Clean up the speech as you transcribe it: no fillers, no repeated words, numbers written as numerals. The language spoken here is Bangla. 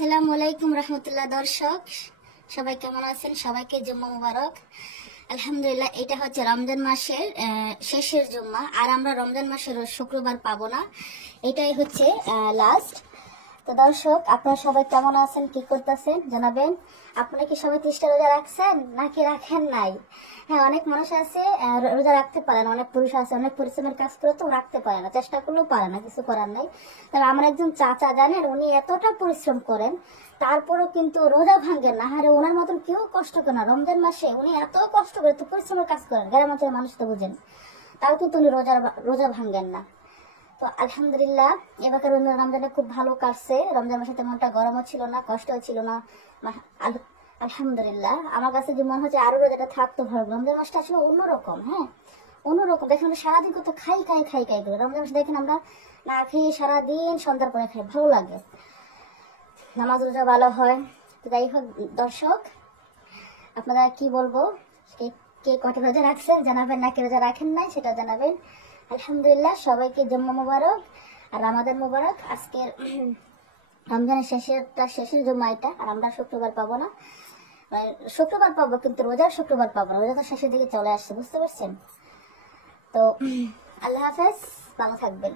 আসসালামু আলাইকুম রহমতুল্লাহ। দর্শক সবাই কেমন আছেন? সবাইকে জুম্মা মুবারক। আলহামদুলিল্লাহ, এটা হচ্ছে রমজান মাসের শেষের জুম্মা, আর আমরা রমজান মাসের শুক্রবার পাবো না, এটাই হচ্ছে লাস্ট। তো দর্শক, আপনারা সবাই কেমন আছেন, কি করতেছেন জানাবেন। আপনারা কি সবাই 30টা রোজা রাখছেন নাকি রাখেন নাই? হ্যাঁ, অনেক মানুষ আছে রোজা রাখতে পারে না, অনেক পুরুষ আছে অনেক পরিশ্রমের কাজ করে তো রাখতে পারে না, চেষ্টা করলেও পারে না, কিছু করার নাই। তবে আমার একজন চাচা জানেন, উনি এতটা পরিশ্রম করেন, তারপরেও কিন্তু রোজা ভাঙেন না। আরে ওনার মতন কেউ কষ্ট করে না রমজান মাসে, উনি এত কষ্ট করে তো পরিশ্রমের কাজ করেন, গ্রাম অঞ্চলের মানুষ তো বুঝেন, তাও কিন্তু উনি রোজা ভাঙেন না। তো আলহামদুলিল্লাহ, এবার রমজানে খুব ভালো কাটছে। রমজান মাসে তেমনটা গরমও ছিল না, কষ্টও ছিল না। আলহামদুলিল্লাহ, আমার কাছে যে মনে হচ্ছে আরো রোজাটা থাকতো ভালো। রমজান মাসটা আসলে অন্যরকম, হ্যাঁ অন্যরকম। দেখেন আমরা সারাদিন কত খাই করে, রমজান মাসে দেখেন আমরা না খেয়ে সারাদিন সন্ধ্যার পরে খাই, ভালো লাগে, নামাজ রোজা ভালো হয়। তো যাই হোক দর্শক, আপনারা কি বলবো, কে কটা রোজা রাখছেন জানাবেন, নাকি রোজা রাখেন নাই সেটা জানাবেন। আলহামদুলিল্লাহ, সবাইকে জুম্মা মুবারক আর রামাদান মুবারক। আজকের রমজানের শেষের জুম্মা এটা, আর আমরা শুক্রবার পাবো না, শুক্রবার পাবো কিন্তু রোজার শুক্রবার পাবো না, রোজা তো শেষের দিকে চলে আসছে, বুঝতে পারছেন। তো আল্লাহ হাফেজ, ভালো থাকবেন।